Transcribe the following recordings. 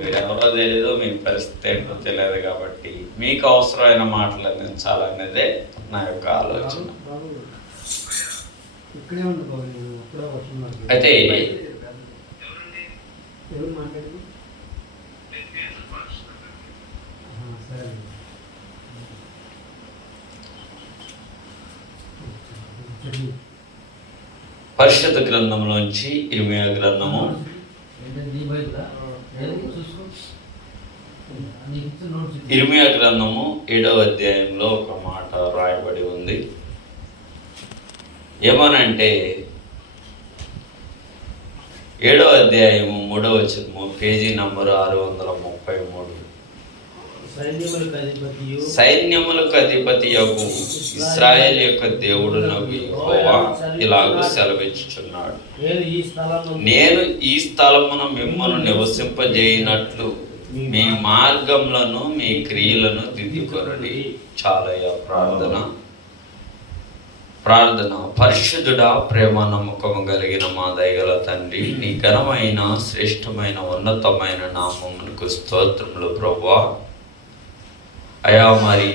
మీరెవరో తెలియదు, మీ పరిస్థితి ఏంటో తెలియదు కాబట్టి మీకు అవసరమైన మాటలు అందించాలనేదే నా యొక్క ఆలోచన. అయితే పరిశుద్ధ గ్రంథంలోంచి ఇర్మియా గ్రంథము 7వ అధ్యాయంలో ఒక మాట రాయబడి ఉంది. ఏమనంటే 7వ అధ్యాయము 3వ వచనము, పేజీ నంబరు 633. సైన్యములకు అధిపతియగు ఇశ్రాయేలు యొక్క దేవుడునగు యెహోవా ఇలాగూ సెలవిచ్చుచున్నాడు, నేను ఈ స్థలమును మిమ్మల్ని నివసింపజేయనట్లు మీ మార్గములను మీ క్రియలను దిద్దుకొనండి. చాలయ్య ప్రార్థన. పరిశుద్ధుడా, ప్రేమ నమ్మకము కలిగిన మా దయగల తండ్రి, నీ ఘనమైన శ్రేష్టమైన ఉన్నతమైన నామమునకు స్తోత్రములు ప్రభువా. అయా, మరి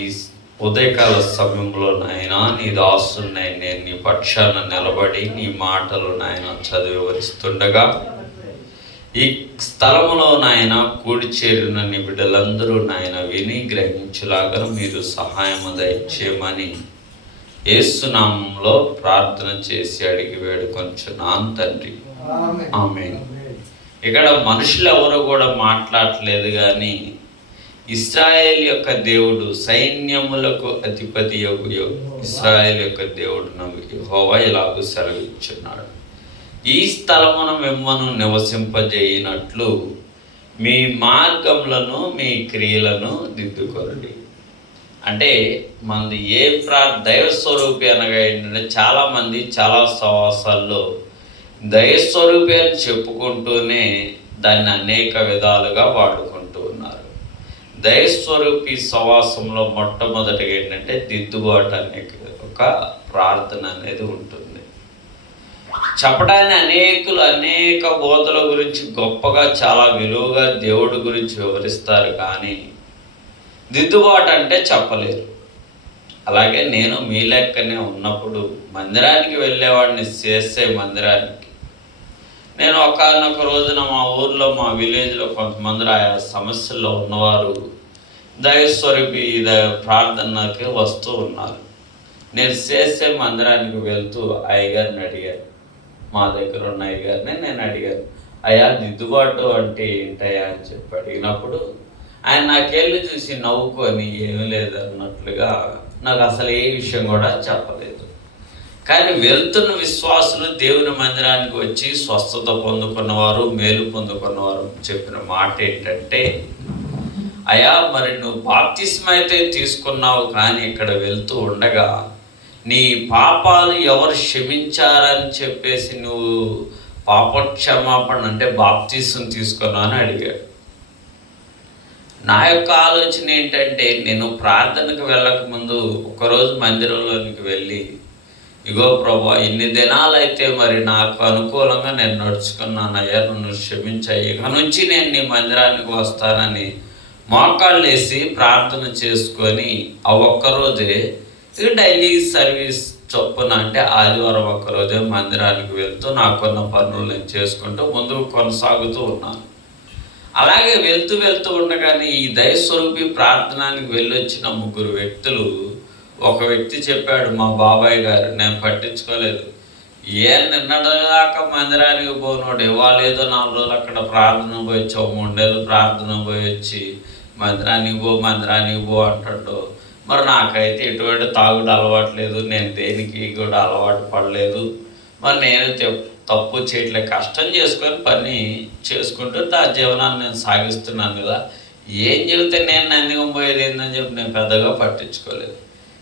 ఉదయకాల సమయంలో నాయన నీ దాసుని నేను నీ పక్షాన నిలబడి నీ మాటలు నాయన చదివి వివరిస్తుండగా, ఈ స్థలములో నాయన కూడి చేరిన నీ బిడ్డలందరూ నాయన విని గ్రహించులాగా మీరు సహాయము దయచేయమని యేసు నామములో ప్రార్థన చేసి అడిగి వేడుకొంచున్నాను తండ్రి, ఆమేన్. ఇక్కడ మనుషులు ఎవరు కూడా మాట్లాడలేదు, కానీ ఇశ్రాయేల్ యొక్క దేవుడు, సైన్యములకు అధిపతి ఇశ్రాయేల్ యొక్క దేవుడు యెహోవా ఇలాగూ సెలవిచ్చున్నాడు, ఈ స్థలమును మిమ్మల్ని నివసింపజేయనట్లు మీ మార్గములను మీ క్రియలను దిద్దుకొనండి. అంటే మనది దైవస్వరూపి అనగా ఏంటంటే, చాలామంది చాలా సహవాసాల్లో దైవస్వరూపి అని చెప్పుకుంటూనే దాన్ని అనేక విధాలుగా వాడుకుంటూ ఉన్నారు. దైవస్వరూపి సహవాసంలో మొట్టమొదటిగా ఏంటంటే దిద్దుబాటు అనే ఒక ప్రార్థన అనేది ఉంటుంది. చెప్పడానికి అనేక బోధల గురించి గొప్పగా చాలా విలువగా దేవుడి గురించి వివరిస్తారు, కానీ దిద్దుబాటు అంటే చెప్పలేరు. అలాగే నేను మీ లెక్కనే ఉన్నప్పుడు మందిరానికి వెళ్ళేవాడిని, చేసే మందిరానికి. నేను ఒకానొక రోజున మా ఊర్లో, మా విలేజ్లో కొంతమంది ఆయా సమస్యల్లో ఉన్నవారు దైవస్వరూపి ప్రార్థనకి వస్తూ ఉన్నారు. నేను చేసే మందిరానికి వెళ్తూ అయ్యగారిని అడిగాను, మా దగ్గర ఉన్న అయ్యగారిని నేను అడిగాను, అయ్యా దిద్దుబాటు అంటే ఏంటయ్యా అని చెప్పి అడిగినప్పుడు ఆయన నాకెళ్ళి చూసి నవ్వుకొని ఏమీ లేదు అన్నట్లుగా నాకు అసలు ఏ విషయం కూడా చెప్పలేదు. కానీ వెళ్తున్న విశ్వాసులు దేవుని మందిరానికి వచ్చి స్వస్థత పొందుకున్నవారు, మేలు పొందుకున్నవారు చెప్పిన మాట ఏంటంటే, అయ్యా మరి నువ్వు బాప్తిస్మం అయితే తీసుకున్నావు, కానీ ఇక్కడ వెళ్తూ ఉండగా నీ పాపాలు ఎవరు క్షమించారని చెప్పేసి నువ్వు పాపక్షమాపణ అంటే బాప్తిస్మం తీసుకున్నావు అని అడిగాడు. నా యొక్క ఆలోచన ఏంటంటే, నేను ప్రార్థనకు వెళ్ళకముందు ఒకరోజు మందిరంలోనికి వెళ్ళి, ఇగో ప్రభా, ఇన్ని దినాలైతే మరి నాకు అనుకూలంగా నేను నడుచుకున్నాను, అయ్యా నన్ను క్షమించాయి, ఇక నుంచి నేను నీ మందిరానికి వస్తానని మోకాళ్ళు వేసి ప్రార్థన చేసుకొని ఆ ఒక్కరోజే డైలీ సర్వీస్ చొప్పున అంటే ఆదివారం ఒక్కరోజే మందిరానికి వెళ్తూ నాకున్న పనులు నేను చేసుకుంటూ ముందుకు కొనసాగుతూ ఉన్నాను. అలాగే వెళ్తూ ఉండగానే ఈ దైవస్వరూపి ప్రార్థనానికి వెళ్ళొచ్చిన 3 వ్యక్తులు, ఒక వ్యక్తి చెప్పాడు, మా బాబాయ్ గారు, నేను పట్టించుకోలేదు, నిన్నదాకా మందిరానికి పోనోడు ఇవాళ ఏదో 4 రోజులు అక్కడ ప్రార్థన పోయి వచ్చావు, 3 నెలలు ప్రార్థన పోయి వచ్చి మందిరానికి పో అంటాడు. మరి నాకైతే ఎటువంటి తాగుడు అలవాటు లేదు, నేను దేనికి కూడా అలవాటు పడలేదు, మరి నేను తప్పు చేయట్లే, కష్టం చేసుకొని పని చేసుకుంటూ నా జీవనాన్ని నేను సాగిస్తున్నాను కదా, ఏం చెబితే నేను నందిగం పోయేది ఏందని చెప్పి నేను పెద్దగా పట్టించుకోలేదు.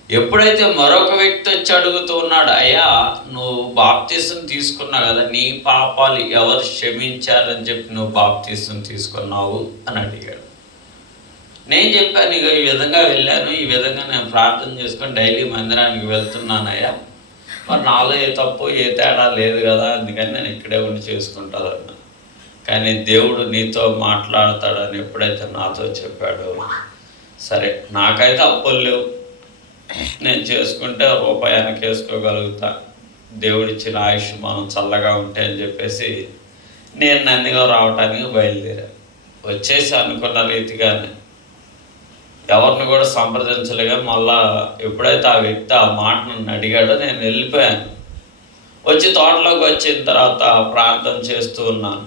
ఎప్పుడైతే మరొక వ్యక్తి వచ్చి అడుగుతూ ఉన్నాడు, అయ్యా నువ్వు బాప్తిసం తీసుకున్నావు కదా, నీ పాపాలు ఎవరు క్షమించారని చెప్పి నువ్వు బాప్తిసం తీసుకున్నావు అని అడిగాడు. నేను చెప్పాను, ఇక ఈ విధంగా వెళ్ళాను, ఈ విధంగా నేను ప్రార్థన చేసుకొని డైలీ మందిరానికి వెళ్తున్నానయ్యా, మరి నాలో ఏ తప్పు ఏ తేడా లేదు కదా, అందుకని నేను ఇక్కడే ఉండి చేసుకుంటానన్నా. కానీ దేవుడు నీతో మాట్లాడతాడని ఎప్పుడైతే నాతో చెప్పాడో, సరే నాకైతే అప్పులు లేవు, నేను చేసుకుంటే రూపాయి వెనకేసుకోగలుగుతా, దేవుడిచ్చిన ఆయుష్ మనం చల్లగా ఉంటే అని చెప్పేసి నేను నందిగా రావటానికి బయలుదేరా. వచ్చేసి అనుకున్న రీతిగానే ఎవరిని కూడా సంప్రదించలేగా మళ్ళా ఎప్పుడైతే ఆ వ్యక్తి ఆ మాట నన్ను అడిగాడో నేను వెళ్ళిపోయాను. వచ్చి తోటలోకి వచ్చిన తర్వాత ప్రార్థన చేస్తూ ఉన్నాను.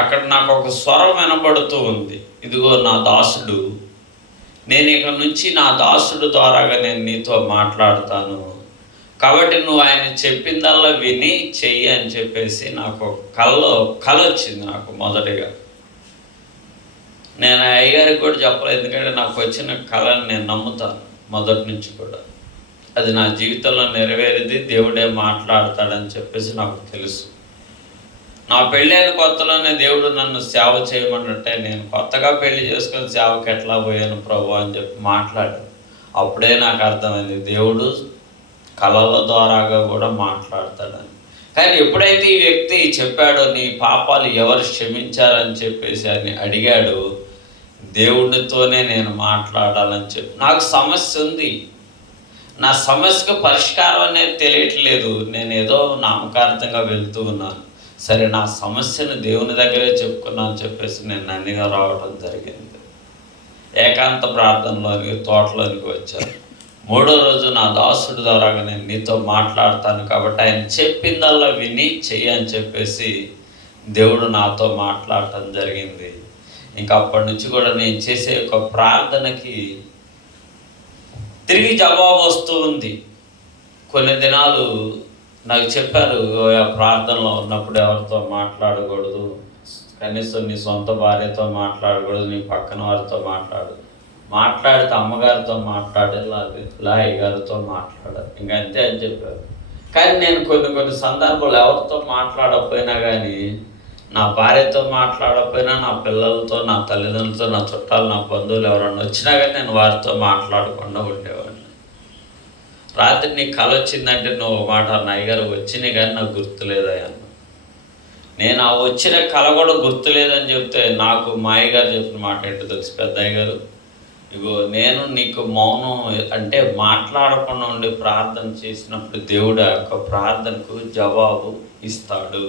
అక్కడ నాకు ఒక స్వరం వినబడుతూ ఉంది, ఇదిగో నా దాసుడు, నేను ఇక నుంచి నా దాసుడు ద్వారాగా నేను నీతో మాట్లాడతాను, కాబట్టి నువ్వు ఆయన చెప్పిందల్లా విని చెయ్యి అని చెప్పేసి నాకు కళ వచ్చింది. నాకు మొదటిగా నేను అయ్యగారికి కూడా చెప్పలేదు, ఎందుకంటే నాకు వచ్చిన కళని నేను నమ్ముతాను మొదటి నుంచి కూడా. అది నా జీవితంలో నెరవేరేది, దేవుడే మాట్లాడతాడని చెప్పేసి నాకు తెలుసు. నా పెళ్ళైన కొత్తలోనే దేవుడు నన్ను సేవ చేయమన్నట్టే నేను కొత్తగా పెళ్లి చేసుకొని సేవకి ఎట్లా పోయాను ప్రభు అని చెప్పి మాట్లాడాను. అప్పుడే నాకు అర్థమైంది దేవుడు కళల ద్వారాగా కూడా మాట్లాడతాడని. కానీ ఎప్పుడైతే ఈ వ్యక్తి చెప్పాడో నీ పాపాలు ఎవరు క్షమించారని చెప్పేసి అని అడిగాడు, దేవుడితోనే నేను మాట్లాడాలని చెప్పి నాకు సమస్య ఉంది, నా సమస్యకు పరిష్కారం అనేది తెలియట్లేదు, నేను ఏదో నామకార్థంగా వెళ్తూ ఉన్నాను. సరే నా సమస్యను దేవుని దగ్గరే చెప్పుకున్నాను చెప్పేసి నేను నందిగా రావడం జరిగింది. ఏకాంత ప్రార్థనలోనికి తోటలోనికి వచ్చాను. 3వ రోజు నా దాసుడి ద్వారాగా నేను నీతో మాట్లాడతాను, కాబట్టి ఆయన చెప్పిందల్లా విని చెయ్యి అని చెప్పేసి దేవుడు నాతో మాట్లాడటం జరిగింది. ఇంకా అప్పటి నుంచి కూడా నేను చేసే ఒక ప్రార్థనకి తిరిగి జవాబు వస్తూ ఉంది. కొన్ని దినాలు నాకు చెప్పారు, ఆ ప్రార్థనలో ఉన్నప్పుడు ఎవరితో మాట్లాడకూడదు, కనీసం నీ సొంత భార్యతో మాట్లాడకూడదు, నీ పక్కన వారితో మాట్లాడితే అమ్మగారితో మాట్లాడాలి, అయ్యగారితో మాట్లాడాలి, ఇంకా అంతే అని చెప్పారు. కానీ నేను కొన్ని సందర్భాలు ఎవరితో మాట్లాడకపోయినా కానీ, నా భార్యతో మాట్లాడకపోయినా, నా పిల్లలతో, నా తల్లిదండ్రులతో, నా చుట్టాలు, నా బంధువులు ఎవరన్నా వచ్చినా కానీ నేను వారితో మాట్లాడకుండా ఉండేవాడిని. రాత్రి నీకు కళ వచ్చిందంటే నువ్వు ఒక మాట అయ్యగారు వచ్చినాయి కానీ నాకు గుర్తులేదయ్యా. నేను ఆ వచ్చిన కళ కూడా గుర్తులేదని చెప్తే నాకు మా అయ్యగారు చెప్పిన మాట ఏంటో తెలుసు, పెద్ద అయ్యగారు, ఇగో నేను నీకు మౌనం అంటే మాట్లాడకుండా ఉండి ప్రార్థన చేసినప్పుడు దేవుడు ఆ యొక్క ప్రార్థనకు జవాబు ఇస్తాడు.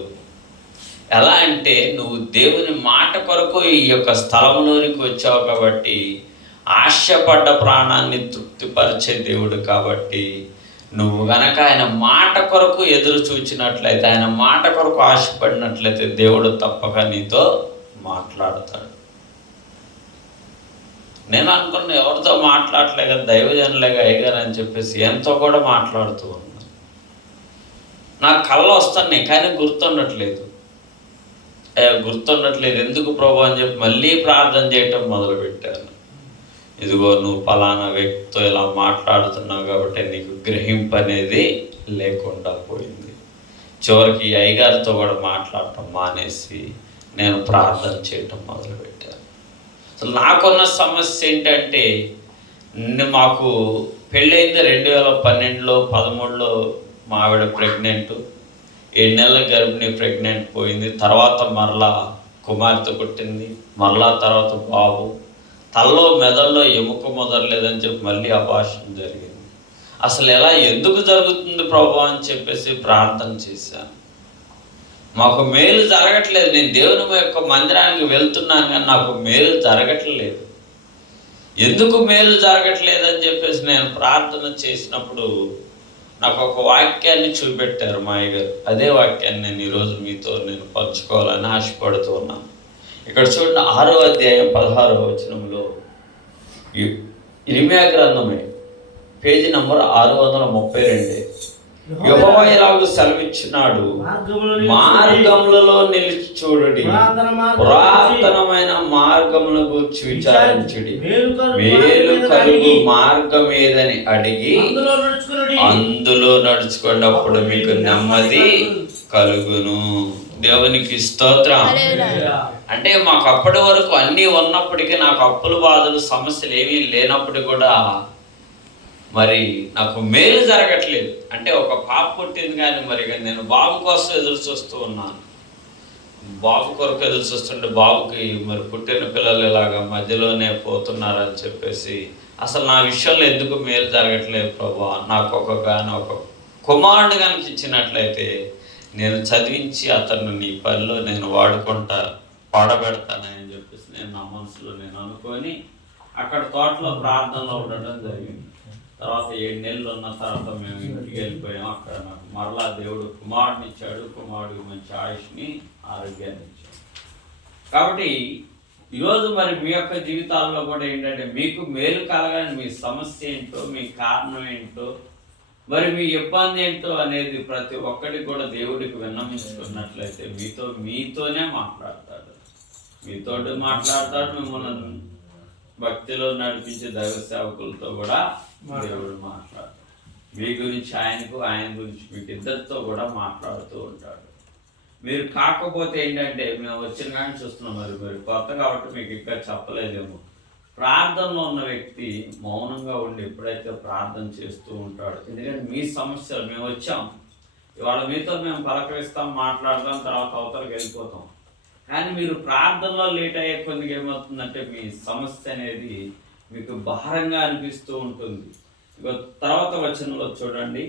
ఎలా అంటే నువ్వు దేవుని మాట కొరకు ఈ యొక్క స్థలంలోనికి వచ్చావు కాబట్టి, ఆశపడ్డ ప్రాణాన్ని తృప్తిపరిచే దేవుడు కాబట్టి, నువ్వు గనక ఆయన మాట కొరకు ఎదురు చూచినట్లయితే, ఆయన మాట కొరకు ఆశపడినట్లయితే దేవుడు తప్పక నీతో మాట్లాడతాడు. నేను అనుకున్న ఎవరితో మాట్లాడలే కదా, దైవజనులేగా అయ్యగారు అని చెప్పేసి ఎంతో కూడా మాట్లాడుతూ ఉన్నాను. నాకు కళ్ళు వస్తున్నాయి కానీ గుర్తుండట్లేదు. ఎందుకు ప్రభు అని చెప్పి మళ్ళీ ప్రార్థన చేయటం మొదలుపెట్టాను. ఇదిగో నువ్వు పలానా వ్యక్తితో ఇలా మాట్లాడుతున్నావు కాబట్టి నీకు గ్రహింపు అనేది లేకుండా పోయింది. చివరికి అయ్యగారితో కూడా మాట్లాడటం మానేసి నేను ప్రార్థన చేయటం మొదలుపెట్టాను. అసలు నాకున్న సమస్య ఏంటంటే, మాకు పెళ్ళయింది 2012లో 13లో మా ఆవిడ ప్రెగ్నెంట్, 7 నెలల గర్భిణి ప్రెగ్నెంట్ పోయింది. తర్వాత మరలా కుమార్తె పుట్టింది, మరలా తర్వాత బాబు. తల్లో మెదల్లో ఎముక మొదలలేదని చెప్పి మళ్ళీ అబార్షన్ జరిగింది. అసలు ఎలా ఎందుకు జరుగుతుంది ప్రభు అని చెప్పేసి ప్రార్థన చేశాను. మాకు మేలు జరగట్లేదు. నేను దేవుని యొక్క మందిరానికి వెళ్తున్నాను కానీ నాకు మేలు జరగట్లేదు. ఎందుకు మేలు జరగట్లేదు అని చెప్పేసి నేను ప్రార్థన చేసినప్పుడు నాకు ఒక వాక్యాన్ని చూపెట్టారు మా అయ్యగారు. అదే వాక్యాన్ని నేను ఈరోజు మీతో నేను పంచుకోవాలని ఆశపడుతూ ఉన్నాను. ఇక్కడ చూడండి, 6వ అధ్యాయం 16వ వచనంలో, ఇర్మియా గ్రంథమే, పేజీ నంబర్ 632. యెహోవా ఇలాగ సెలవిచ్చున్నాడు, మార్గములలో నిలిచి చూడుడి, పురాతనమైన మార్గముల గురించి విచారించుడి, మేలు కలుగు మార్గం ఏదని అడిగి అందులో నడుచుకోండి, అప్పుడు మీకు నెమ్మది కలుగును. దేవునికి స్తోత్రం. అంటే మాకు అప్పటి వరకు అన్నీ ఉన్నప్పటికీ, నాకు అప్పుల బాధలు సమస్యలు ఏమీ లేనప్పటికీ కూడా మరి నాకు మేలు జరగట్లేదు. అంటే ఒక పాప పుట్టింది కానీ మరి నేను బాబు కోసం ఎదురు చూస్తూ ఉన్నాను. బాబు కొరకు ఎదురు చూస్తుంటే బాబుకి మరి పుట్టిన పిల్లలు ఇలాగా మధ్యలోనే పోతున్నారని చెప్పేసి అసలు నా విషయంలో ఎందుకు మేలు జరగట్లేదు ప్రభా, నాకు ఒక కుమారుడు కనుక ఇచ్చినట్లయితే నేను చదివించి అతను నీ పనిలో నేను పాడబెడతానని చెప్పేసి నేను నా మనసులో నేను అనుకొని అక్కడ తోటలో ప్రార్థనలో ఉండడం జరిగింది. తర్వాత 7 నెలలు ఉన్న తర్వాత మేము ఇంటికి వెళ్ళిపోయాం. అక్కడ నాకు మరలా దేవుడు కుమారుడిని ఇచ్చాడు. కుమారుడికి మంచి ఆయుష్ని, ఆరోగ్యాన్ని ఇచ్చాడు. కాబట్టి ఈరోజు మరి మీ యొక్క జీవితాల్లో కూడా ఏంటంటే మీకు మేలు కలగని మీ సమస్య ఏంటో, మీ కారణం ఏంటో, మరి మీ ఇబ్బంది ఏంటో అనేది ప్రతి ఒక్కరికి కూడా దేవుడికి విన్నమించుకున్నట్లయితే మీతోనే మాట్లాడతాడు. మీతోటి మాట్లాడతాడు. మిమ్మల్ని భక్తిలో నడిపించే దైవ సేవకులతో కూడా దేవుడు మాట్లాడతాడు. మీ గురించి ఆయన గురించి మీకు ఇద్దరితో కూడా మాట్లాడుతూ ఉంటాడు. మీరు కాకపోతే ఏంటంటే మేము వచ్చిన కానీ చూస్తున్నాం, మరి మీరు కొత్త కాబట్టి మీకు ఇంకా చెప్పలేదేమో. ప్రార్థనలో ఉన్న వ్యక్తి మౌనంగా ఉండి ఎప్పుడైతే ప్రార్థన చేస్తూ ఉంటాడు, ఎందుకంటే మీ సమస్యలు మేము వచ్చాం, ఇవాళ మీతో మేము పలకరిస్తాం, మాట్లాడదాం, తర్వాత అవతలకి వెళ్ళిపోతాం. కానీ మీరు ప్రార్థనలో లేట్ అయ్యే కొద్దిగా ఏమవుతుందంటే మీ సమస్య అనేది మీకు భారంగా అనిపిస్తూ ఉంటుంది. తర్వాత వచనంలో చూడండి,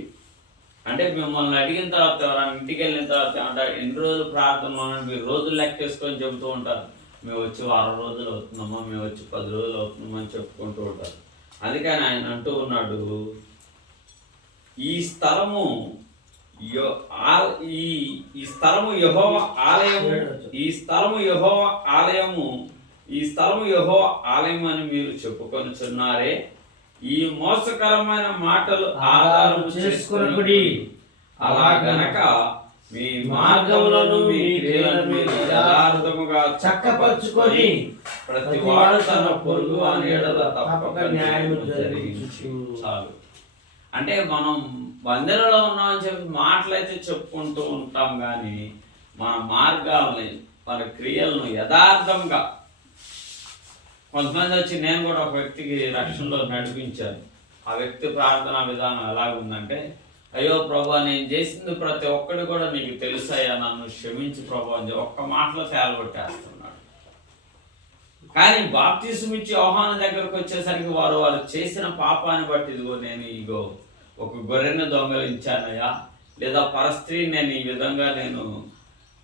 అంటే మిమ్మల్ని అడిగిన తర్వాత ఎవరైనా ఇంటికి వెళ్ళిన తర్వాత ఏమంటారు, ఎన్ని రోజులు ప్రార్థనలో మీరు రోజులు లెక్కేసుకొని చెబుతూ ఉంటారు. మేము వచ్చి 6 రోజులు అవుతున్నామో, మేము వచ్చి 10 రోజులు అవుతున్నామో అని చెప్పుకుంటూ ఉంటారు. అందుకని ఆయన అంటూ ఉన్నాడు, ఈ స్థలము యెహోవా ఆలయము అని మీరు చెప్పుకొనుచున్నారే, ఈ మోసకరమైన మాటలు ఆధారం చేసుకొనకుడి. అలా గనక మీ మార్గములను మీ క్రియలను యథార్థముగా చక్కపరుచుకొని ప్రతి వాడు తన పొరుగు వాని ఎడల తప్పక న్యాయము జరిగించు. చాలు. అంటే మనం బందెలలో ఉన్నామని చెప్పి మాటలైతే చెప్పుకుంటూ ఉంటాం, కానీ మన మార్గాలని, మన క్రియలను యథార్థంగా. కొంతమంది వచ్చి నేను కూడా ఒక వ్యక్తికి రక్షణలో నడిపించాను. ఆ వ్యక్తి ప్రార్థనా విధానం ఎలాగుందంటే, అయ్యో ప్రభా, నేను చేసింది ప్రతి ఒక్కటి కూడా నీకు తెలుసయ్యా, నన్ను క్షమించి ప్రభా అని ఒక్క మాటలో తేలబట్టేస్తున్నాడు. కానీ బాప్తిసం ఇచ్చి యోహాను దగ్గరకు వచ్చేసరికి వారు చేసిన పాపాన్ని బట్టి, ఇదిగో ఒక గొర్రెను దొంగలించానయ్యా, లేదా పరస్త్రీని నేను ఈ విధంగా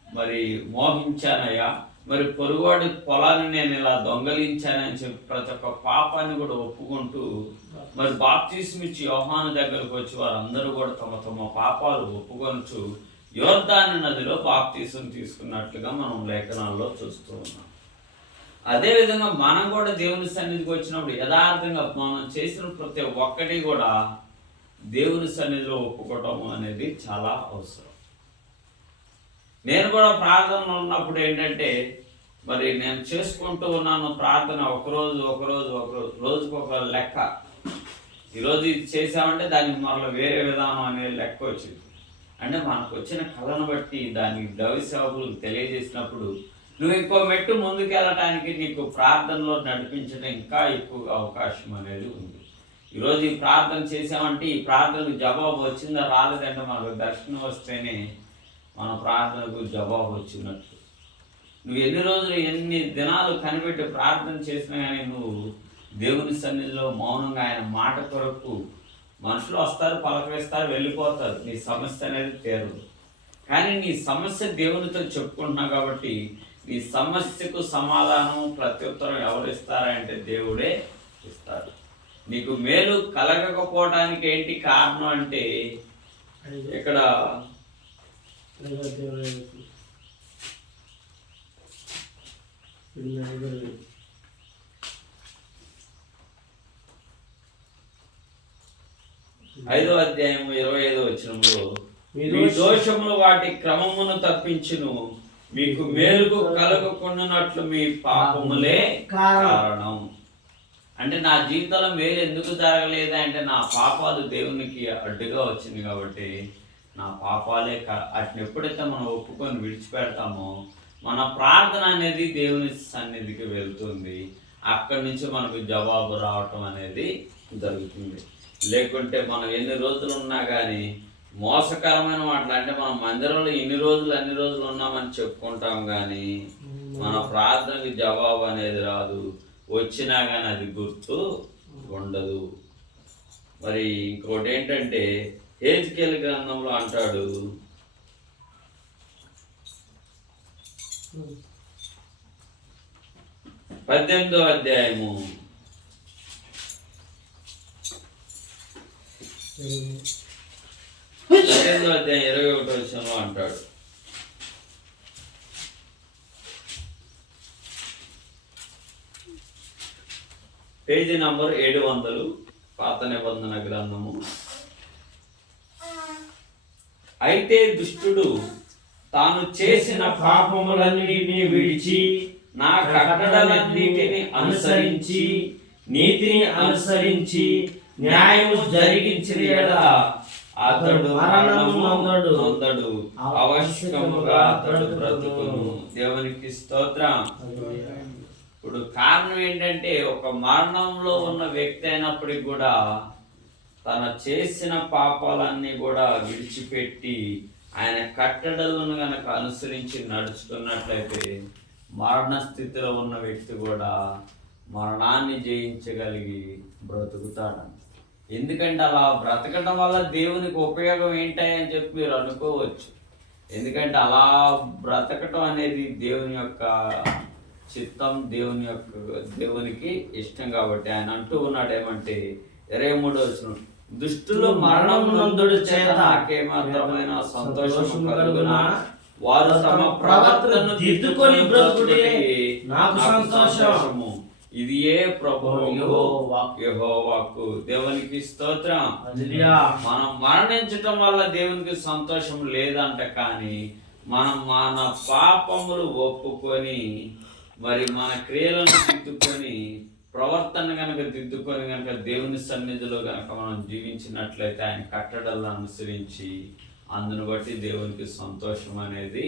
మరి మోహించానయ్యా, మరి పొరుగువాడి పొలాన్ని నేను ఇలా దొంగలించానని చెప్పి ప్రతి ఒక్క పాపాన్ని కూడా ఒప్పుకుంటూ మరి బాప్తిసం ఇచ్చి యోహాను దగ్గరకు వచ్చి వారందరూ కూడా తమ తమ పాపాలు ఒప్పుకొనుచు యోర్దాను నదిలో బాప్తిసం తీసుకున్నట్లుగా మనం లేఖనాల్లో చూస్తూ ఉన్నాం. అదేవిధంగా మనం కూడా దేవుని సన్నిధికి వచ్చినప్పుడు యథార్థంగా మనం చేసిన ప్రతి ఒక్కటి కూడా దేవుని సన్నిధిలో ఒప్పుకోవటం అనేది చాలా అవసరం. నేను కూడా ప్రార్థనలో ఉన్నప్పుడు ఏంటంటే, మరి నేను చేసుకుంటూ ఉన్నాను ప్రార్థన, రోజుకు ఒక లెక్క. ఈరోజు ఇది చేసామంటే దానికి మరలా వేరే విధానం అనేది లెక్క వచ్చింది. అంటే మనకు వచ్చిన కళను బట్టి దానికి దైవ సేవకులకు తెలియజేసినప్పుడు నువ్వు ఇంకో మెట్టు ముందుకెళ్ళటానికి నీకు ప్రార్థనలో నడిపించడం ఇంకా ఎక్కువగా అవకాశం అనేది ఉంది. ఈరోజు ఈ ప్రార్థన చేసామంటే ఈ ప్రార్థనకు జవాబు వచ్చిందా రాలేదంటే మనకు దర్శనం వస్తేనే మన ప్రార్థనకు జవాబు వచ్చినట్లు. నువ్వు ఎన్ని రోజులు ఎన్ని దినాలు కనిపెట్టి ప్రార్థన చేసినా కానీ నువ్వు దేవుని సన్నిధిలో మౌనంగా ఆయన మాట కొరకు, మనుషులు వస్తారు, పలకరిస్తారు, వెళ్ళిపోతారు, నీ సమస్య అనేది తీరదు. కానీ నీ సమస్య దేవునితో చెప్పుకుంటున్నావు కాబట్టి నీ సమస్యకు సమాధానం, ప్రత్యుత్తరం ఎవరు ఇస్తారంటే దేవుడే ఇస్తాడు. నీకు మేలు కలగకపోవడానికి ఏంటి కారణం అంటే, ఇక్కడ 5వ అధ్యాయము 25వ వచనంలో, మీ దోషములు వాటి క్రమమును తప్పించును, మీకు మేలుకు కలగకుండానట్లు మీ పాపములే కారణం. అంటే నా జీవితంలో మేలు ఎందుకు జరగలేదు అంటే నా పాపాలు దేవునికి అడ్డుగా వచ్చింది కాబట్టి నా పాపాలే వాటిని ఎప్పుడైతే మనం ఒప్పుకొని విడిచిపెడతామో మన ప్రార్థన అనేది దేవుని సన్నిధికి వెళ్తుంది. అక్కడి నుంచి మనకు జవాబు రావటం అనేది జరుగుతుంది. లేకుంటే మనం ఎన్ని రోజులు ఉన్నా కానీ మోసకరమైన మాటలు అంటే మనం మందిరంలో అన్ని రోజులు ఉన్నామని చెప్పుకుంటాం కానీ మన ప్రార్థనకి జవాబు అనేది రాదు, వచ్చినా కానీ అది గుర్తు ఉండదు. మరి ఇంకోటి ఏంటంటే హెజ్కేలు గ్రంథంలో అంటాడు, 18వ అధ్యాయము 21వ వచనంలో అంటాడు, పేజీ నంబర్ 700 పాత నిబంధన గ్రంథము. అయితే దుష్టుడు తాను చేసిన పాపములన్నిటిని విడిచి నా కట్టడలన్నిటిని అనుసరించి నీతిని అనుసరించి న్యాయము జరిగించిన యెడల అతడు మరణము నొందడు, అవశ్యముగా అతడు బ్రతుకును. దేవునికి స్తోత్రం. ఇప్పుడు కారణం ఏంటంటే ఒక మరణంలో ఉన్న వ్యక్తి అయినప్పటికి కూడా తన చేసిన పాపాలన్నీ కూడా విడిచిపెట్టి ఆయన కట్టడలను గనక అనుసరించి నడుచుకున్నట్లయితే మరణ స్థితిలో ఉన్న వ్యక్తి కూడా మరణాన్ని జయించగలిగి బ్రతుకుతాడంట. ఎందుకంటే అలా బ్రతకడం వల్ల దేవునికి ఉపయోగం ఏంటని చెప్పి మీరు అనుకోవచ్చు. ఎందుకంటే అలా బ్రతకటం అనేది దేవుని యొక్క చిత్తం, దేవునికి ఇష్టం. కాబట్టి ఆయన అంటూ ఉన్నాడు ఏమంటే 23వ వచనం, దుష్టులు మరణం నందుడు చేత నాకేమాత్రమైన సంతోషం కలుగునా, వారు తమ ప్రవర్తనను దిద్దుకొని బ్రతుకుటే నాకు సంతోషము. ఇది ఏ ప్రభువు యెహోవాకు. దేవునికి స్తోత్రం. మనం మరణించటం వల్ల దేవునికి సంతోషం లేదంట, కానీ మనం మన పాపములు ఒప్పుకొని మరి మన క్రియలను దిద్దుకొని ప్రవర్తన కనుక దిద్దుకొని కనుక దేవుని సన్నిధిలో కనుక మనం జీవించినట్లయితే ఆయన కట్టడలను అనుసరించి అందును బట్టి దేవునికి సంతోషం అనేది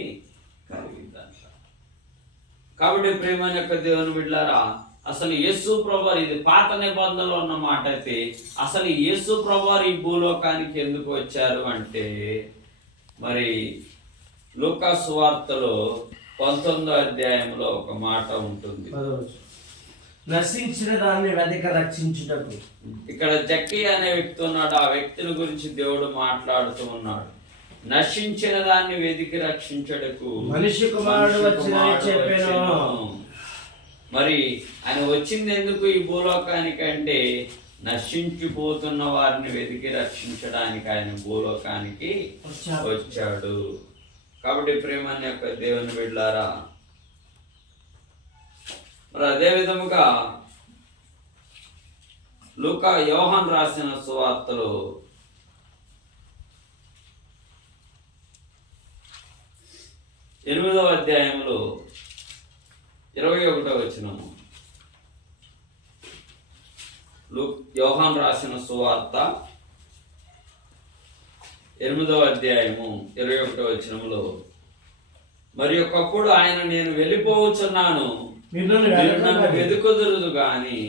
కలిగిందంట. కాబట్టి ప్రేమ యొక్క దేవుని బిడ్డలారా, అసలు యేసు ప్రభువారు, ఇది పాత నిబంధనలో ఉన్న మాట అయితే, అసలు యేసు ప్రభువారు ఈ భూలోకానికి ఎందుకు వచ్చారు అంటే, మరి లూకా సువార్తలో 19వ అధ్యాయంలో ఒక మాట ఉంటుంది, నశించిన దాన్ని వెదక రక్షించుటకు. ఇక్కడ జక్కీ అనే వ్యక్తి ఉన్నాడు. ఆ వ్యక్తిని గురించి దేవుడు మాట్లాడుతూ ఉన్నాడు. నశించిన దాన్ని వెదికి రక్షించడకు మనిషి కుమారుడు వచ్చినని చెప్పాను. మరి ఆయన వచ్చింది ఎందుకు ఈ భూలోకానికి అంటే, నశించిపోతున్న వారిని వెతికి రక్షించడానికి ఆయన భూలోకానికి వచ్చాడు. కాబట్టి ప్రేమని యొక్క దేవుని బిడ్డలారా, మరి అదే విధముగా లూకా యోహాను రాసిన సువార్తలో 8వ అధ్యాయంలో 21వ వచనము. యోహాను రాసిన సువార్త 8వ అధ్యాయము 21వ వచనములో, మరి ఒకప్పుడు ఆయన, నేను వెళ్ళిపోవచ్చున్నాను, నన్ను వెదుకుదురు గాని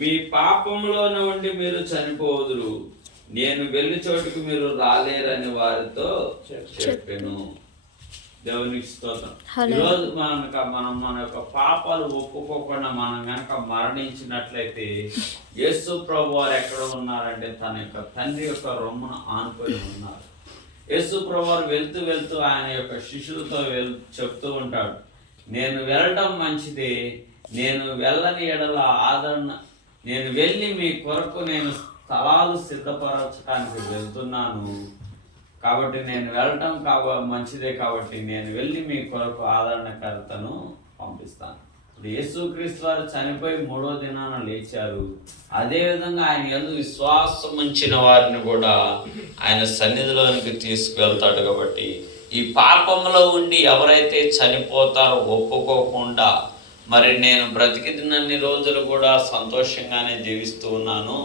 మీ పాపంలోనే ఉండి మీరు చనిపోదురు, నేను వెళ్ళి చోటుకు మీరు రాలేరని వారితో చెప్పాను. దేవునికి స్తోత్రం. ఈరోజు మనం మన యొక్క పాపాలు ఒప్పుకోకుండా మనం కనుక మరణించినట్లయితే యేసు ప్రభు వారు ఎక్కడ ఉన్నారంటే తన యొక్క తండ్రి యొక్క రొమ్మును ఆనుకొని ఉన్నారు. యేసు ప్రభు వారు వెళ్తూ వెళ్తూ ఆయన యొక్క శిష్యులతో చెప్తూ ఉంటాడు, నేను వెళ్ళడం మంచిదే, నేను వెళ్ళని ఎడల ఆదరణ, నేను వెళ్ళి మీ కొరకు నేను స్థలాలు సిద్ధపరచడానికి వెళ్తున్నాను, కాబట్టి నేను వెళ్ళటం మంచిదే, కాబట్టి నేను వెళ్ళి మీ కొరకు ఆదరణకర్తను పంపిస్తాను. ఇప్పుడు యేసుక్రీస్తు వారు చనిపోయి 3వ దినాన లేచారు. అదేవిధంగా ఆయన యందు విశ్వాసం ఉంచిన వారిని కూడా ఆయన సన్నిధిలోనికి తీసుకువెళ్తాడు. కాబట్టి ఈ పాపంలో ఉండి ఎవరైతే చనిపోతారో ఒప్పుకోకుండా, మరి నేను బ్రతికినన్ని రోజులు కూడా సంతోషంగానే జీవిస్తూ ఉన్నాను,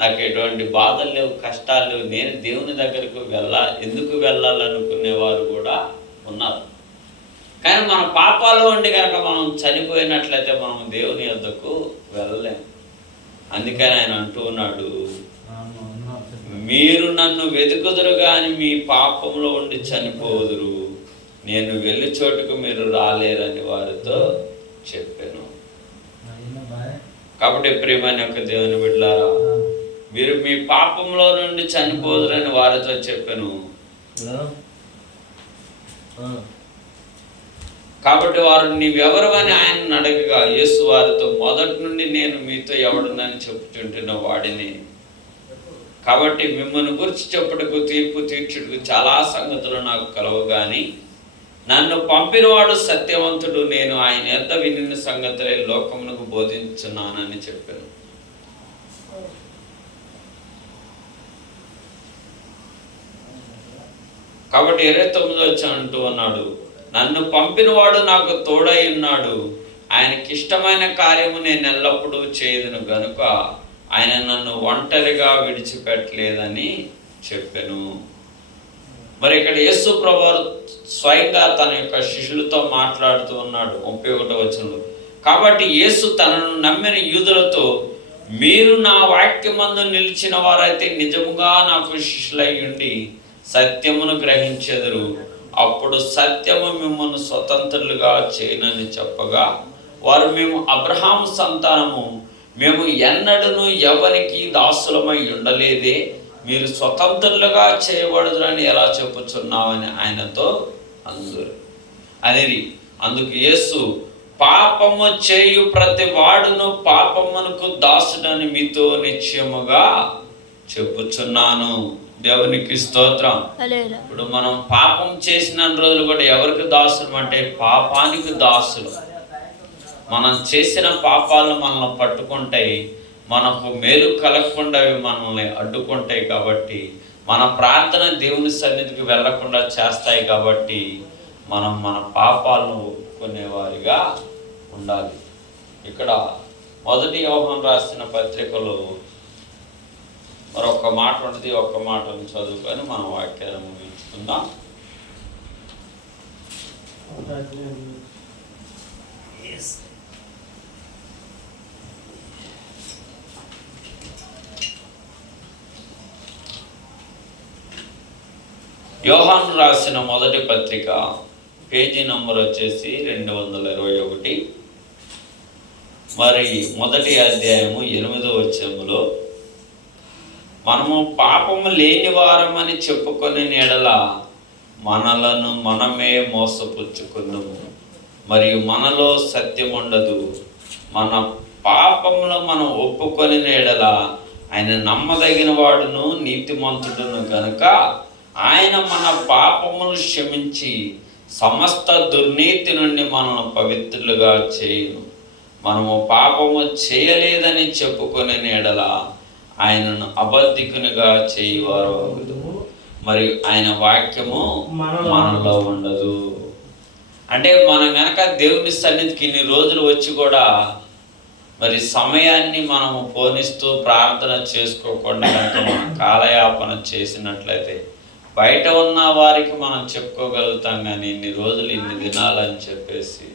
నాకు ఎటువంటి బాధలు లేవు, కష్టాలు లేవు, నేను దేవుని దగ్గరకు ఎందుకు వెళ్ళాలనుకునేవారు కూడా ఉన్నారు. కానీ మన పాపాలు ఉండి కనుక మనం చనిపోయినట్లయితే మనం దేవుని యొద్దకు వెళ్ళలేము. అందుకని ఆయన అంటూ ఉన్నాడు, మీరు నన్ను వెతుకుదురు గాని మీ పాపంలో ఉండి చనిపోదురు, నేను వెళ్ళి చోటుకు మీరు రాలేరని వారితో చెప్పాను. కాబట్టి ప్రియమైన యొక్క దేవుని బిడ్డలారా, మీరు మీ పాపంలో నుండి చనిపోదురని వారితో చెప్పాను. కాబట్టి వారు నీవెవరు అని ఆయన అడగగా యేసు వారితో, మొదటి నుండి నేను మీతో ఎవడునని చెప్పుచుంటున్న వాడిని. కాబట్టి మిమ్మల్ని గురించి చెప్పుటకు తీర్పు తీర్చుటకు చాలా సంగతులు నాకు కలవు, కానీ నన్ను పంపినవాడు సత్యవంతుడు, నేను ఆయన యొద్ద వినిన సంగతులే లోకమునకు బోధించున్నానని చెప్పాను. కాబట్టి 29 అంటూ అన్నాడు, నన్ను పంపినవాడు నాకు తోడై ఉన్నాడు, ఆయనకి ఇష్టమైన కార్యము నేను ఎల్లప్పుడూ చేయదును గనుక ఆయన నన్ను ఒంటరిగా విడిచిపెట్టలేదని చెప్పాను. మరి ఇక్కడ యేసు ప్రభువు స్వయంగా తన యొక్క శిష్యులతో మాట్లాడుతూ ఉన్నాడు 31వ వచనంలో. కాబట్టి యేసు తనను నమ్మిన యూదులతో, మీరు నా వాక్యమందు నిలిచిన వారైతే నిజముగా నాకు శిష్యులై ఉండి సత్యమును గ్రహించెదరు, అప్పుడు సత్యము మిమ్మల్ని స్వతంత్రులుగా చేయనని చెప్పగా వారు, మేము అబ్రహాము సంతానము, మేము ఎన్నడూ ఎవరికి దాసులమై ఉండలేదే, మీరు స్వతంత్రులుగా చేయబడదురని ఎలా చెప్పుచున్నామని ఆయనతో అందురు అనేది. అందుకు యేసు, పాపము చేయు ప్రతి వాడును పాపమునకు దాసుడని మీతో నిశ్చయముగా చెప్పుచున్నాను. దేవునికి స్తోత్రం. ఇప్పుడు మనం పాపం చేసిన రోజులు కూడా ఎవరికి దాసులు అంటే పాపానికి దాసులు. మనం చేసిన పాపాలను మనల్ని పట్టుకుంటాయి, మనకు మేలు కలగకుండా అవి మనల్ని అడ్డుకుంటాయి. కాబట్టి మన ప్రార్థన దేవుని సన్నిధికి వెళ్లకుండా చేస్తాయి. కాబట్టి మనం మన పాపాలను ఒప్పుకునేవారిగా ఉండాలి. ఇక్కడ 1 యోహాను రాసిన పత్రికలో మరొక మాట ఉంటుంది, ఒక్క మాటను చదువుకొని మన వాక్యాలను ముగించుకుందాం. యోహాను రాసిన మొదటి పత్రిక పేజీ నంబర్ వచ్చేసి 221. మరి మొదటి అధ్యాయము 8వ వచనములో, మనము పాపము లేని వారమని చెప్పుకొని ఎడల మనలను మనమే మోసపుచ్చుకున్నాము, మరియు మనలో సత్యం ఉండదు. మన పాపములు మనం ఒప్పుకొని ఎడల ఆయన నమ్మదగిన వాడును నీతిమంతుడును గనుక ఆయన మన పాపములు క్షమించి సమస్త దుర్నీతి నుండి మనల్ని పవిత్రులుగా చేయును. మనము పాపము చేయలేదని చెప్పుకొని ఎడల ఆయనను అబద్ధికునిగా చేయువారు అగుదుము, మరియు ఆయన వాక్యము మనలో ఉండదు. అంటే మనం గనక దేవుని సన్నిధికి ఇన్ని రోజులు వచ్చి కూడా మరి సమయాన్ని మనము పోనిస్తూ ప్రార్థన చేసుకోకుండా కనుక మనం కాలయాపన చేసినట్లయితే బయట ఉన్న వారికి మనం చెప్పుకోగలుగుతాం, కానీ ఇన్ని రోజులు ఇన్ని దినాలని చెప్పేసి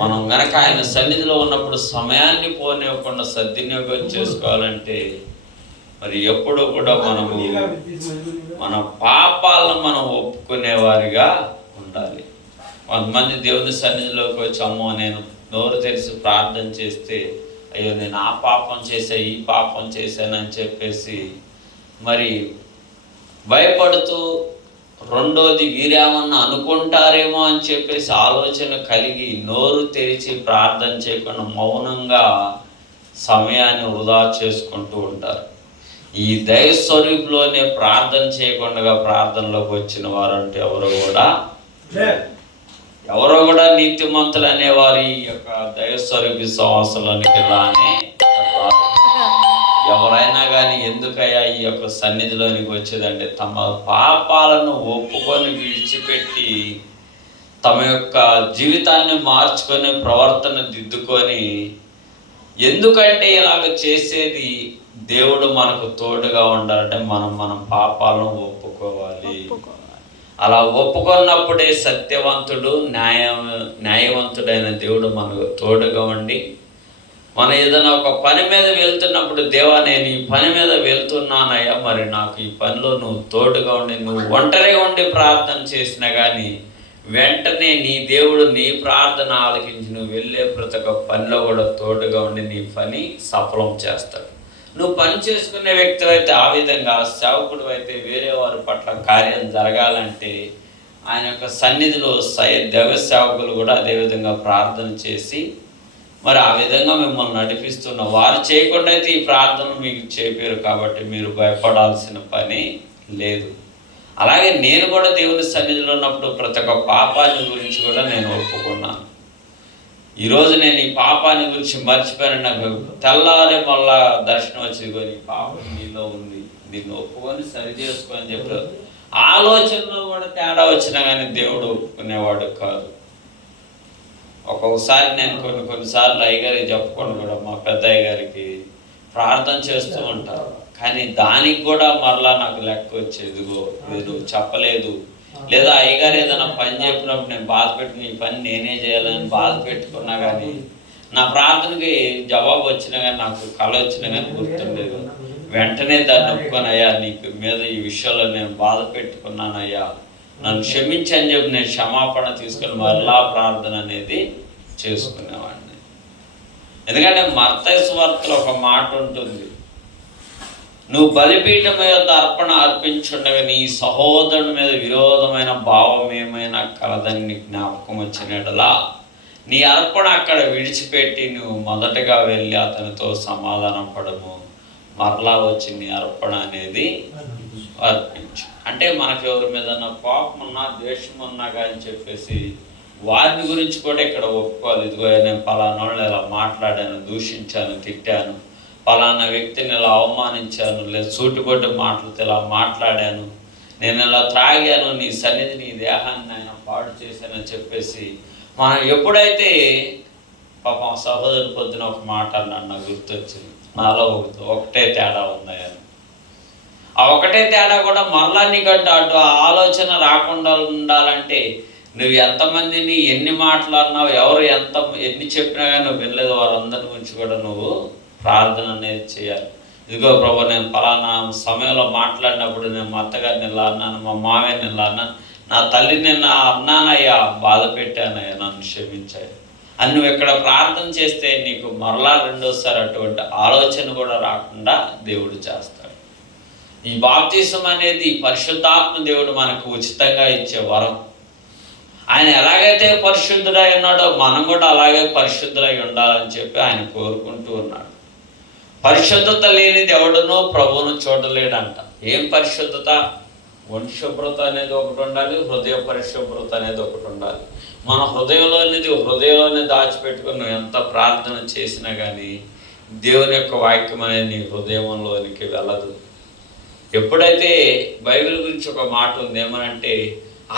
మనం గనక ఆయన సన్నిధిలో ఉన్నప్పుడు సమయాన్ని పోనివ్వకుండా సద్వినియోగం చేసుకోవాలంటే మరి ఎప్పుడు కూడా మనము మన పాపాలను మనం ఒప్పుకునేవారిగా ఉండాలి. కొంతమంది దేవుని సన్నిధిలోకి వచ్చి, అమ్మో నేను నోరు తెరిచి ప్రార్థన చేస్తే అయ్యో నేను ఆ పాపం చేసా ఈ పాపం చేశానని చెప్పేసి మరి భయపడుతూ, రెండోది వీరేమన్నా అనుకుంటారేమో అని చెప్పేసి ఆలోచన కలిగి నోరు తెరిచి ప్రార్థన చేయకుండా మౌనంగా సమయాన్ని వృధా చేసుకుంటూ ఉంటారు. ఈ దైవ స్వరూపులోనే ప్రార్థన చేయకుండా ప్రార్థనలోకి వచ్చిన వారంటే ఎవరో కూడా నీతిమంతులు అనేవారు ఈ యొక్క దైవ స్వరూపి సహవాసంలోనికి రానే. ఎవరైనా కానీ ఎందుకయ్యా ఈ యొక్క సన్నిధిలోనికి వచ్చేదంటే తమ పాపాలను ఒప్పుకొని విడిచిపెట్టి తమ యొక్క జీవితాన్ని మార్చుకొని ప్రవర్తన దిద్దుకొని, ఎందుకంటే ఇలాగ చేసేది దేవుడు మనకు తోడుగా ఉండాలంటే మన పాపాలను ఒప్పుకోవాలి. అలా ఒప్పుకున్నప్పుడే సత్యవంతుడు న్యాయవంతుడైన దేవుడు మనకు తోడుగా ఉండి మనం ఏదైనా ఒక పని మీద వెళ్తున్నప్పుడు, దేవా నేను ఈ పని మీద వెళ్తున్నానయ్యా, మరి నాకు ఈ పనిలో నువ్వు తోడుగా ఉండి, నువ్వు ఒంటరిగా ఉండి ప్రార్థన చేసినా కానీ వెంటనే నీ దేవుడు నీ ప్రార్థన ఆలకించి నువ్వు వెళ్ళే ప్రతి ఒక్క పనిలో కూడా తోడుగా ఉండి నీ పని సఫలం చేస్తాడు. నువ్వు పని చేసుకునే వ్యక్తి అయితే ఆ విధంగా, సేవకుడు అయితే వేరే వారి పట్ల కార్యం జరగాలంటే ఆయన యొక్క సన్నిధిలో దైవ సేవకులు కూడా అదేవిధంగా ప్రార్థన చేసి మరి ఆ విధంగా మిమ్మల్ని నడిపిస్తున్న వారు చేయకుండా అయితే ఈ ప్రార్థన మీకు చేపారు కాబట్టి మీరు భయపడాల్సిన పని లేదు. అలాగే నేను కూడా దేవుని సన్నిధిలో ఉన్నప్పుడు ప్రతి ఒక్క పాపాన్ని గురించి కూడా నేను ఒప్పుకున్నాను. ఈరోజు నేను ఈ పాపాన్ని గురించి మర్చిపోయాను, నాకు తెల్లారి మళ్ళా దర్శనం వచ్చింది, ఈ పాపం నీలో ఉంది, దీన్ని ఒప్పుకొని సరి చేసుకొని చెప్పారు. ఆలోచనలో కూడా తేడా వచ్చినా కానీ దేవుడు ఒప్పుకునేవాడు కాదు. ఒక్కొక్కసారి నేను కొన్నిసార్లు అయ్యగారికి చెప్పుకోండి కూడా, మా పెద్ద అయ్యగారికి ప్రార్థన చేస్తూ ఉంటాను, కానీ దానికి కూడా మరలా నాకు లెక్క వచ్చేది, ఇదిగో మీరు చెప్పలేదు, లేదా అయ్యగారు ఏదైనా పని చెప్పినప్పుడు నేను బాధ పెట్టుకుని ఈ పని నేనే చేయాలని బాధ పెట్టుకున్నా కానీ నా ప్రార్థనకి జవాబు వచ్చినా కానీ, నాకు కళ వచ్చినా కానీ గుర్తుండేది. వెంటనే దాన్ని ఒప్పుకొని, అయ్యా నీకు మీద ఈ విషయంలో నేను బాధ పెట్టుకున్నానయ్యా, నన్ను క్షమించని చెప్పి నేను క్షమాపణ తీసుకొని మరలా ప్రార్థన అనేది చేసుకునేవాడిని. ఎందుకంటే మత్తయి సువార్తలో ఒక మాట ఉంటుంది, నువ్వు బలిపీఠం మీద అర్పణ అర్పించుండగా నీ సహోదరుని మీద విరోధమైన భావం ఏమైనా కలదని నీ జ్ఞాపకం వచ్చినట్లా నీ అర్పణ అక్కడ విడిచిపెట్టి నువ్వు మొదటగా వెళ్ళి అతనితో సమాధానం పడము, మరలా వచ్చి నీ అర్పణ అనేది అర్పించు. అంటే మనకు ఎవరి మీద కోపం ఉన్నా ద్వేషం ఉన్నా కానీ చెప్పేసి వారిని గురించి కూడా ఇక్కడ ఒప్పుకోవాలి. ఇదిగో నేను పలానా వాళ్ళని ఇలా మాట్లాడాను, దూషించాను, తిట్టాను, పలానా వ్యక్తిని ఇలా అవమానించాను, లేదా సూటిబొడ్డు మాటలతో ఇలా మాట్లాడాను, నేను ఇలా త్రాగాను, నీ సన్నిధి నీ దేహాన్ని ఆయన పాడు చేశానని చెప్పేసి మనం ఎప్పుడైతే పాపం సహోదరు పొద్దున ఒక మాట అన్నాడు, నాకు గుర్తొచ్చింది, నాలో ఒకటే తేడా ఉందని. ఆ ఒకటే తేడా కూడా మరలా నీకంటే అటు ఆలోచన రాకుండా ఉండాలంటే నువ్వు ఎంతమందిని ఎన్ని మాట్లాడినావు, ఎవరు ఎన్ని చెప్పినా కానీ నువ్వు వినలేదు, వారందరి గురించి కూడా నువ్వు ప్రార్థన అనేది చేయాలి. ఇదిగో ప్రభు నేను పలానా సమయంలో మాట్లాడినప్పుడు నేను మా అత్తగారిని ఇలా అన్నాను, మా మామయ్యని ఇలా అన్నాను, నా తల్లిని నా అన్నానయ్యా, బాధ పెట్టానయ్యా, నన్ను క్షమించాయి అని నువ్వు ఇక్కడ ప్రార్థన చేస్తే నీకు మరలా రెండోసారి అటువంటి ఆలోచన కూడా రాకుండా దేవుడు చేస్తాడు. ఈ బాప్తిసం అనేది పరిశుద్ధాత్మ దేవుడు మనకు ఉచితంగా ఇచ్చే వరం. ఆయన ఎలాగైతే పరిశుద్ధుడై ఉన్నాడో మనం కూడా అలాగే పరిశుద్ధులై ఉండాలని చెప్పి ఆయన కోరుకుంటూ ఉన్నాడు. పరిశుద్ధత లేనిది ఎవడునో ప్రభువును చూడలేడంట. ఏం పరిశుద్ధత? వంశుభ్రత అనేది ఒకటి ఉండాలి, హృదయ పరిశుభ్రత అనేది ఒకటి ఉండాలి. మన హృదయంలోనే దాచిపెట్టుకుని నువ్వు ఎంత ప్రార్థన చేసినా కానీ దేవుని యొక్క వాక్యం అనేది నీ హృదయంలోనికి వెళ్ళదు. ఎప్పుడైతే బైబిల్ గురించి ఒక మాట ఉంది, ఏమనంటే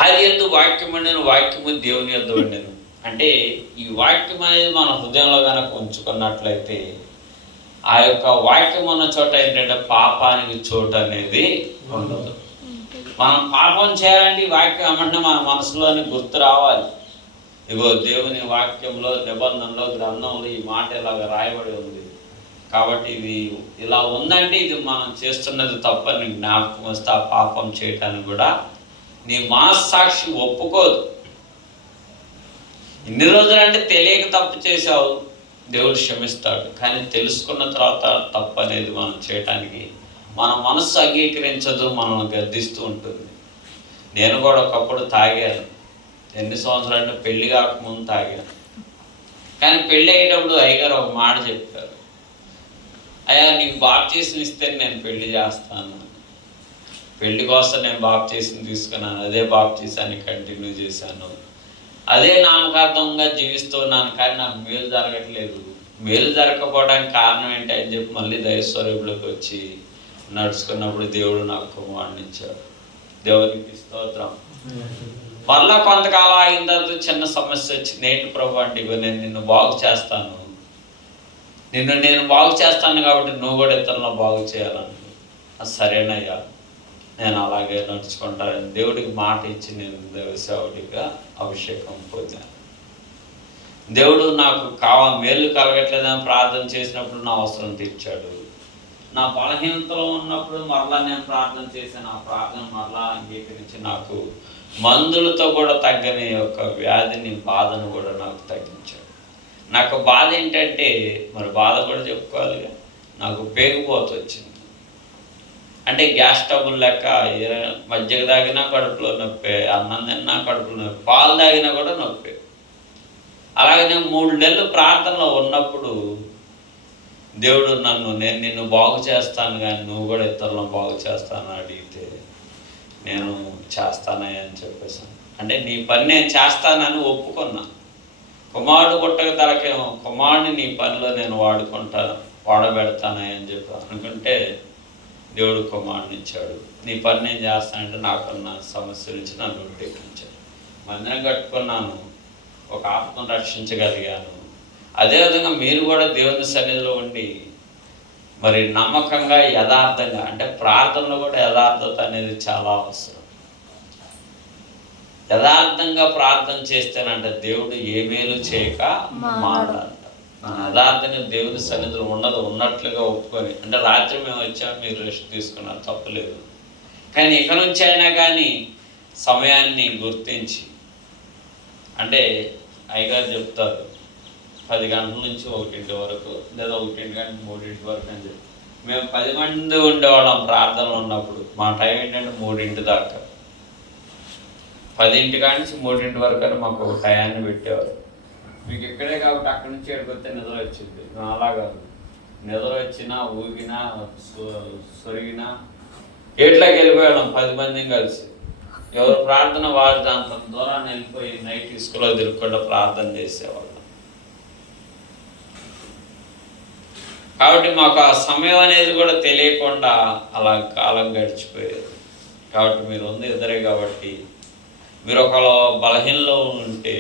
ఆదియందు వాక్యం వండెను, వాక్యము దేవుని యొద్ద వండెను. అంటే ఈ వాక్యం అనేది మన హృదయంలో కనుక ఉంచుకున్నట్లయితే ఆ యొక్క వాక్యం ఉన్న చోట ఏంటంటే పాపానికి చోటు అనేది ఉండదు. మనం పాపం చేయాలంటే ఈ వాక్యం ఏమంటే మన మనసులోని గుర్తు రావాలి. ఇగో దేవుని వాక్యంలో, నిబంధనలో, గ్రంథంలో ఈ మాట ఇలాగ రాయబడి ఉంది కాబట్టి ఇది ఇలా ఉందంటే ఇది మనం చేస్తున్నది తప్పని జ్ఞాపకం వస్తే ఆ పాపం చేయటానికి కూడా నీ మనస్సాక్షి ఒప్పుకోదు. ఇన్ని రోజులంటే తెలియక తప్పు చేసావు, దేవుడు క్షమిస్తాడు. కానీ తెలుసుకున్న తర్వాత తప్పు అనేది మనం చేయటానికి మన మనస్సు అంగీకరించదు, మనల్ని గద్దిస్తూ ఉంటుంది. నేను కూడా ఒకప్పుడు తాగాను. ఎన్ని సంవత్సరాలు పెళ్లి కాకముందు తాగాను. కానీ పెళ్ళి అయ్యేటప్పుడు అయ్యగారు ఒక మాట చెప్పారు, అయ్యా నీకు బాప్తీసం ఇస్తే నేను పెళ్లి చేస్తాను. పెళ్లి కోసం నేను బాప్తీసం తీసుకున్నాను, అదే బాప్తీసాన్ని కంటిన్యూ చేశాను, అదే నామకార్థంగా జీవిస్తున్నాను. కానీ నాకు మేలు జరగట్లేదు. మేలు జరగకపోవడానికి కారణం ఏంటి అని చెప్పి మళ్ళీ దైవస్వరూపులోకి వచ్చి నడుచుకున్నప్పుడు దేవుడు నాకు కుమారుని ఇచ్చాడు. దేవునికి స్తోత్రం. మళ్ళా కొంతకాలం అయిన తర్వాత చిన్న సమస్య వచ్చింది. ఏంటి ప్రభు అంటే, నేను నిన్ను బాగు చేస్తాను, నేను బాగు చేస్తాను కాబట్టి నువ్వు కూడా ఇతరులను బాగు చేయాలను. సరేనయ్యా, నేను అలాగే నడుచుకుంటానని దేవుడికి మాట ఇచ్చి నేను దేవసేవకుడిగా అభిషేకం పొందాను. దేవుడు నాకు మేలు కలగట్లేదని ప్రార్థన చేసినప్పుడు నా అవసరం తీర్చాడు. నా బలహీనతలో ఉన్నప్పుడు మరలా నేను ప్రార్థన చేశాను, ఆ ప్రార్థన మరలా అంగీకరించి నాకు మందులతో కూడా తగ్గని యొక్క వ్యాధిని, బాధను కూడా నాకు తగ్గించాడు. నాకు బాధ ఏంటంటే, మరి బాధ కూడా చెప్పుకోవాలిగా, నాకు పేగుపోత వచ్చింది. అంటే గ్యాస్ ట్రబుల్ లెక్క, మజ్జిగ తాగినా కడుపులో నొప్పి, అన్నం తిన్నా కడుపులో నొప్పి, పాలు తాగినా కూడా నొప్పి. అలాగే నేను 3 నెలలు ప్రార్థనలో ఉన్నప్పుడు దేవుడు నేను నిన్ను బాగు చేస్తాను కానీ నువ్వు కూడా ఇతరులను బాగు చేస్తాను అడిగితే నేను చేస్తానని అని చెప్పేసాను. అంటే నీ పని నేను చేస్తానని ఒప్పుకున్నా. కుమారుడు పుట్టక తలకేమో కుమారుడిని నీ పనిలో నేను వాడబెడతానని అని చెప్పి అనుకుంటే దేవుడు కుమారుడిని ఇచ్చాడు. నీ పని నేను చేస్తానంటే నాకున్న సమస్య నుంచి నన్ను ఉట్టెక్కించాడు. మందిరం కట్టుకున్నాను, ఒక ఆత్మను రక్షించగలిగాను. అదేవిధంగా మీరు కూడా దేవుని సన్నిధిలో ఉండి మరి నమ్మకంగా, యథార్థంగా, అంటే ప్రార్థనలో కూడా యథార్థత అనేది చాలా అవసరం. యథార్థంగా ప్రార్థన చేస్తేనంటే దేవుడు ఏ మేలు చేయక మాట్లాడంట. యథార్థంగా దేవుని సన్నిధిలో ఉన్నట్లుగా ఒప్పుకొని, అంటే రాత్రి మేము వచ్చాము, మీరు రెస్ట్ తీసుకున్నారు, తప్పలేదు. కానీ ఇక నుంచి అయినా కానీ సమయాన్ని గుర్తించి, అంటే అయ్యగారు చెప్తారు 10 గంటల నుంచి 1 వరకు, లేదా 1 గంట 3 వరకు అని చెప్పి. మేము 10 మంది ఉండేవాళ్ళం ప్రార్థనలు ఉన్నప్పుడు. మా టైం ఏంటంటే 3 దాకా, 10 నుంచి 3 వరకు అని మాకు ఒక టయాన్ని పెట్టేవారు. మీకు ఇక్కడే కాబట్టి అక్కడి నుంచి ఎక్కడికొస్తే నిద్ర వచ్చింది. అలా కాదు, నిద్ర వచ్చినా, ఊగినా, సొరిగినా ఏట్లోకి వెళ్ళిపోయాం 10 మందిని కలిసి. ఎవరు ప్రార్థన వాళ్ళు దాంట్లో దూరాన్ని వెళ్ళిపోయి నైట్ స్కూల్లో తిరగకుండా ప్రార్థన చేసేవాళ్ళు. కాబట్టి మాకు ఆ సమయం అనేది కూడా తెలియకుండా అలా కాలం గడిచిపోయేది. కాబట్టి మీరు ఉంది ఇద్దరే కాబట్టి, మీరు ఒకళ్ళు బలహీనలో ఉంటే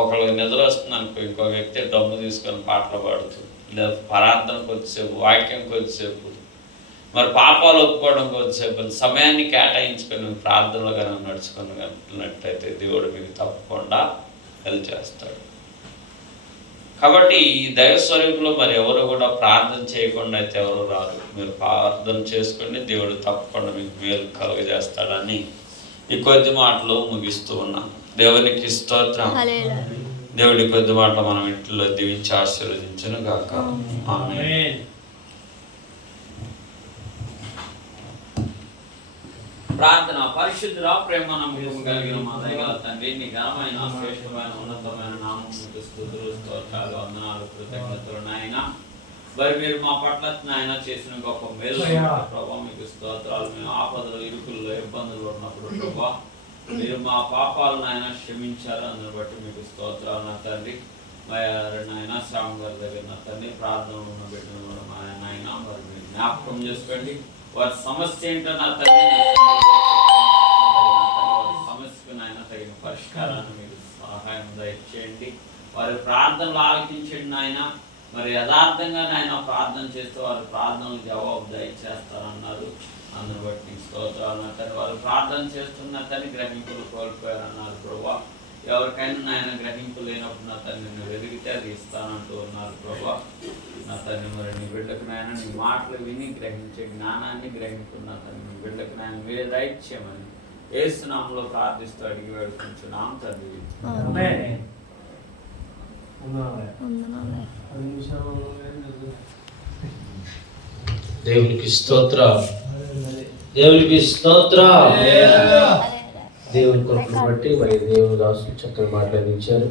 ఒకళ్ళకి నిద్ర వస్తుంది అనుకో, ఇంకో వ్యక్తి డబ్బు తీసుకొని పాటలు పాడుతూ, లేదా ప్రార్థన కొద్దిసేపు, వాక్యం కొద్దిసేపు, మరి పాపాలు ఒప్పుకోవడం కొద్దిసేపు, సమయాన్ని కేటాయించుకొని ప్రార్థనలో కానీ నడుచుకున్నట్టయితే దేవుడు మీకు తప్పకుండా హెల్ప్ చేస్తాడు. కాబట్టి ఈ దైవ స్వరూపులో మరి ఎవరు కూడా ప్రార్థన చేయకుండా అయితే ఎవరు రారు. మీరు ప్రార్థన చేసుకోండి, దేవుడు తప్పకుండా మీకు మేలు కలుగజేస్తాడని ఈ కొద్ది మాటలు ముగిస్తూ ఉన్నాను. దేవునికి స్తోత్రం. దేవుడి కొద్ది మాటలు మనం ఇంట్లో దీవించి ఆశీర్వదించును గాక. ఆమేన్. ప్రార్థన. పరిశుద్ధుడా, ప్రేమ నమ్మకం కలిగిన మా దైవ తండ్రి, నీ ఘనమైన, శ్రేష్టమైన, ఉన్నతమైన నామముకు స్తుతులు, స్తోత్రాలు, వందనాలు, కృతజ్ఞతలు నాయన. మరి మీరు మా పట్ల నాయన చేసిన గొప్ప మేలు ప్రభావ మీకు స్తోత్రాలు. మేము ఆపదలు, ఇరుకుల్లో, ఇబ్బందులు ఉన్నప్పుడు ప్రభా మీరు మా పాపాలు నాయన క్షమించారు. అందుని బట్టి మీకు స్తోత్రాలు నా తండ్రి. నాయన శ్రామ్ గారి దగ్గర నా తండ్రి ప్రార్థన ఉన్న బిడ్డలు మా నాయన మరి మీరు జ్ఞాపకం చేసుకోండి. వారి సమస్య ఏంటో నా తండ్రి, సమస్యకు నాయన తగిన పరిష్కారాన్ని మీరు సహాయం దయచేయండి. వారి ప్రార్థనలు ఆలకించండి నాయన. మరి యథార్థంగా నాయన ప్రార్థన చేస్తే వారి ప్రార్థనలు జవాబు దయచేస్తారన్నారు. అందుని బట్టి స్తోత్రాలు నా తండ్రి. వారు ప్రార్థన చేస్తున్న తండ్రి గ్రహింపులు కోల్పోయారన్నారు ప్రభా. ఎవరికైనా నాయన గ్రహింపు లేనప్పుడు నా తండ్రి నువ్వు వెలిగితే అది ఇస్తానంటూ ఉన్నారు ప్రభా. నా తండ్రి మరి నీ బిడ్డకు నాయన నీ మాటలు విని గ్రహించే జ్ఞానాన్ని గ్రహింపున్న తండ్రి నీ బిడ్డకు నాయన మీరే దయచేయమని యేసు నామములో ప్రార్థిస్తూ అడిగి వేడుకుంటున్నాం తండ్రి. దేవునికి స్తోత్రం. దేవునికి స్తోత్రం. దేవుని కొరకు బట్టి మరి దేవుని దాసులు చక్కగా మాట్లాడించారు.